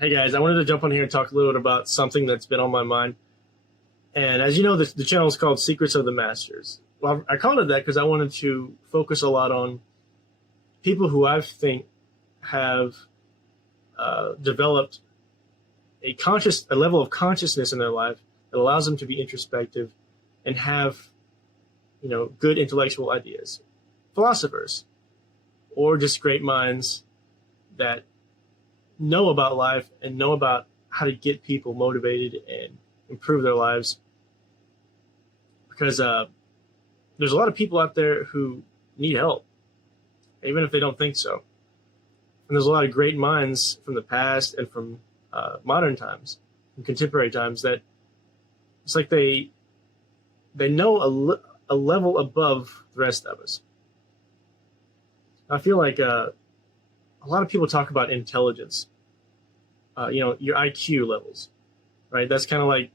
Hey guys, I wanted to jump on here and talk a little bit about something that's been on my mind. And as you know, the channel is called Secrets of the Masters. Well, I called it that because I wanted to focus a lot on people who I think have developed a level of consciousness in their life that allows them to be introspective and have, good intellectual ideas. Philosophers, or just great minds that know about life and know about how to get people motivated and improve their lives. Because there's a lot of people out there who need help, even if they don't think so. And there's a lot of great minds from the past and from modern times, from contemporary times, that it's like they know a level above the rest of us. I feel like a lot of people talk about intelligence, your IQ levels, right? That's kind of like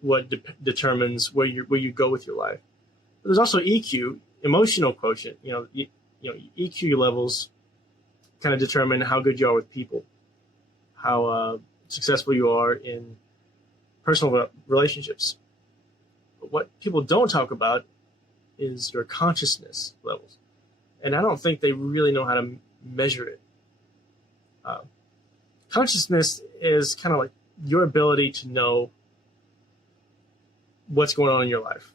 what determines where you go with your life. But there's also EQ, emotional quotient. EQ levels kind of determine how good you are with people, how successful you are in personal relationships. But what people don't talk about is your consciousness levels. And I don't think they really know how to measure it. Consciousness is kind of like your ability to know what's going on in your life.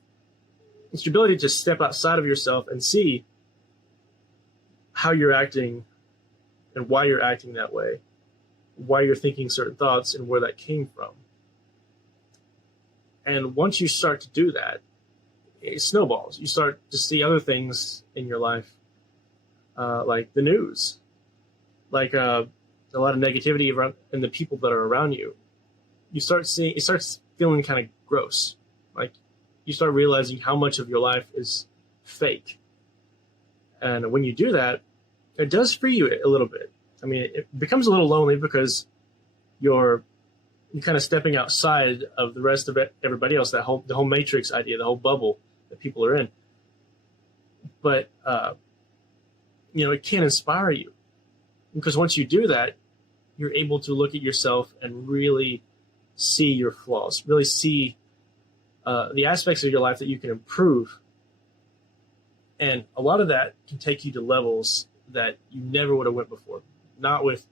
It's your ability to step outside of yourself and see how you're acting and why you're acting that way, why you're thinking certain thoughts and where that came from. And once you start to do that, it snowballs. You start to see other things in your life, like the news, like a lot of negativity around, and the people that are around you. You start seeing, it starts feeling kind of gross. Like you start realizing how much of your life is fake. And when you do that, it does free you a little bit. I mean, it becomes a little lonely because you're kind of stepping outside of the rest of everybody else, the whole matrix idea, the whole bubble that people are in. But, it can inspire you, because once you do that, you're able to look at yourself and really see your flaws, really see the aspects of your life that you can improve. And a lot of that can take you to levels that you never would have went before. Not with,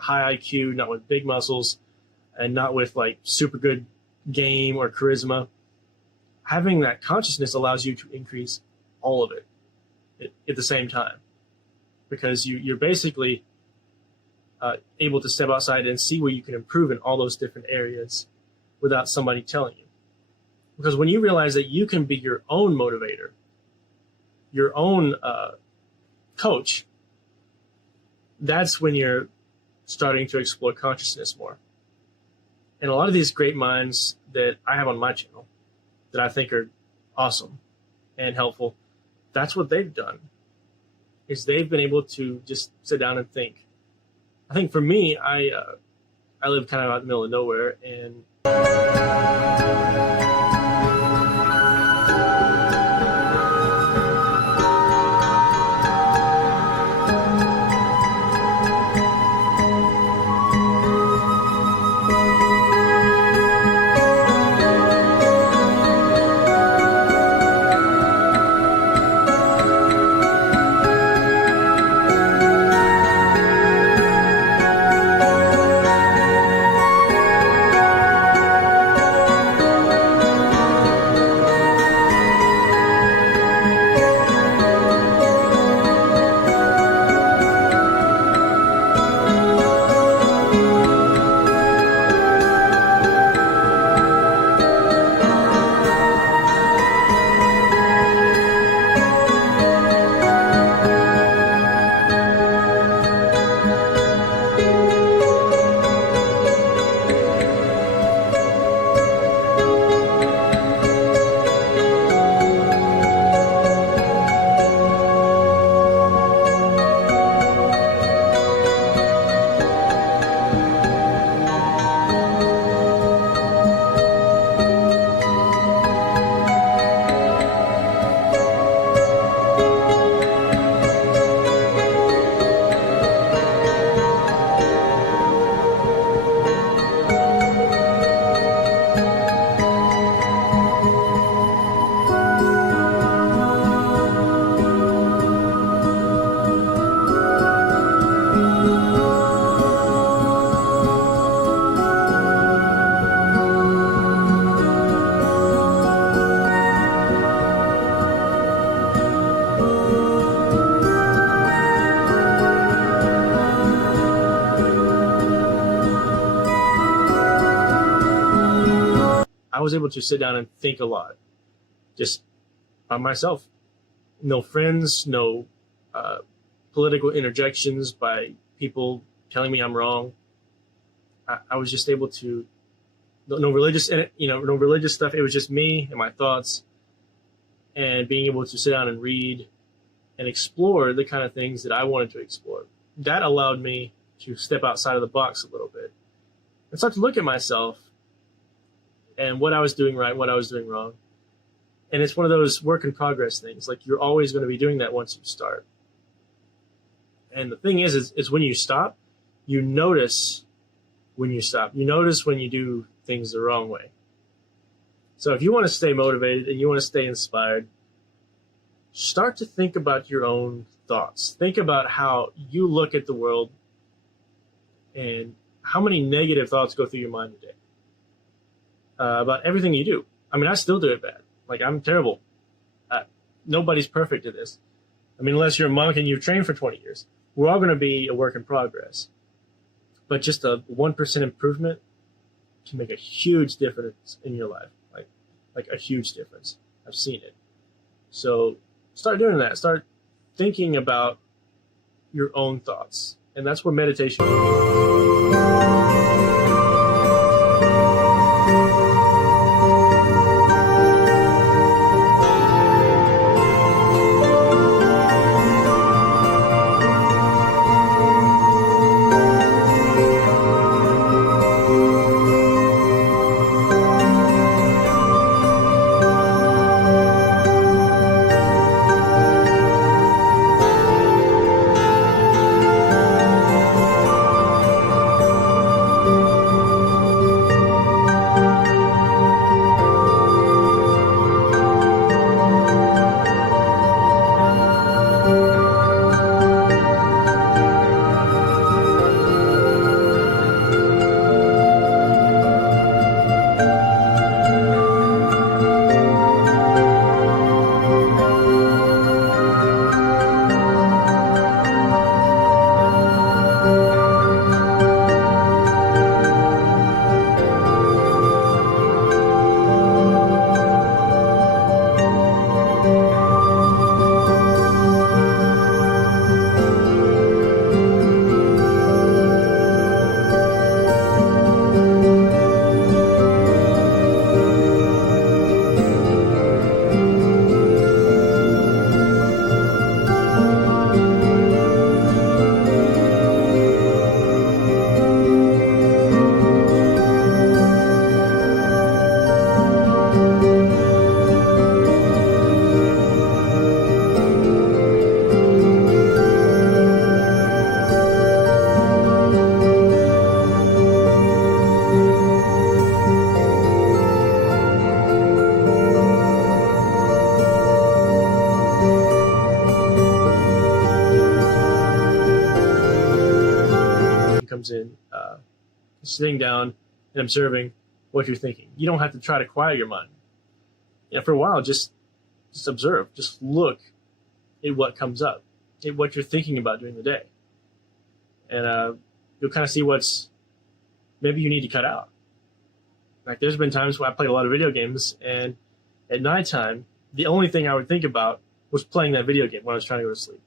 high IQ, not with big muscles, and not with like super good game or charisma. Having that consciousness allows you to increase all of it at the same time, because you're basically able to step outside and see where you can improve in all those different areas without somebody telling you. Because when you realize that you can be your own motivator, your own coach, that's when you're starting to explore consciousness more. And a lot of these great minds that I have on my channel that I think are awesome and helpful, that's what they've done, is they've been able to just sit down and think. I think for me, I live kind of out in the middle of nowhere, and was able to sit down and think a lot, just by myself. No friends, no political interjections by people telling me I'm wrong. I was just able to, no religious, no religious stuff. It was just me and my thoughts, and being able to sit down and read and explore the kind of things that I wanted to explore. That allowed me to step outside of the box a little bit and start to look at myself and what I was doing right, what I was doing wrong. And it's one of those work in progress things. Like, you're always going to be doing that once you start. And the thing is when you stop, you notice when you stop. You notice when you do things the wrong way. So if you want to stay motivated and you want to stay inspired, start to think about your own thoughts. Think about how you look at the world and how many negative thoughts go through your mind a day about everything you do. I mean, I still do it bad. Like, I'm terrible. Nobody's perfect at this. I mean, unless you're a monk and you've trained for 20 years. We're all going to be a work in progress. But just a 1% improvement can make a huge difference in your life. Like a huge difference. I've seen it. So start doing that. Start thinking about your own thoughts. And that's where meditation comes in, sitting down and observing what you're thinking. You don't have to try to quiet your mind. For a while, just observe. Just look at what comes up, at what you're thinking about during the day. And you'll kind of see what's maybe you need to cut out. Like, there's been times where I played a lot of video games, and at nighttime, the only thing I would think about was playing that video game when I was trying to go to sleep.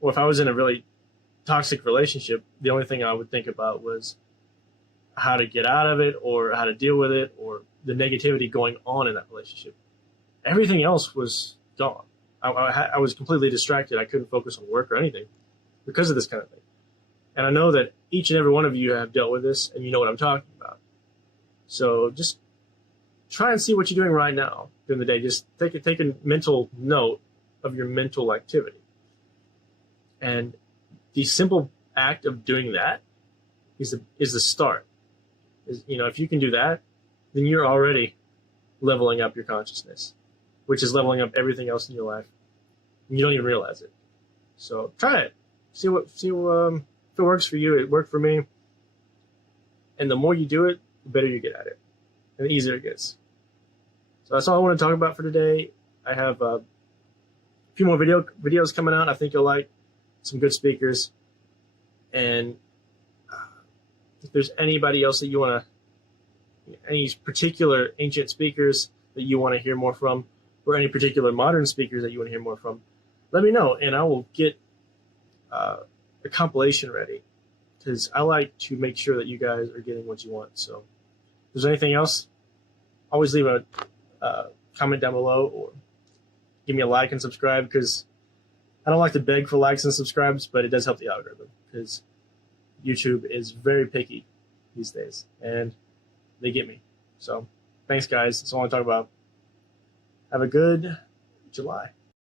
Or if I was in a really toxic relationship, the only thing I would think about was how to get out of it, or how to deal with it, or the negativity going on in that relationship. Everything else was gone. I was completely distracted. I couldn't focus on work or anything because of this kind of thing. And I know that each and every one of you have dealt with this, and you know what I'm talking about. So just try and see what you're doing right now during the day. Just take a mental note of your mental activity. And the simple act of doing that is the start. If you can do that, then you're already leveling up your consciousness, which is leveling up everything else in your life. And you don't even realize it. So try it. See if it works for you. It worked for me. And the more you do it, the better you get at it, and the easier it gets. So that's all I want to talk about for today. I have a few more videos coming out. I think you'll like some good speakers. And if there's anybody else that you want any particular ancient speakers that you want to hear more from, or any particular modern speakers that you want to hear more from, let me know, and I will get a compilation ready, because I like to make sure that you guys are getting what you want. So if there's anything else, always leave a comment down below, or give me a like and subscribe, because I don't like to beg for likes and subscribes, but it does help the algorithm, because YouTube is very picky these days, and they get me. So thanks, guys. That's all I want to talk about. Have a good July.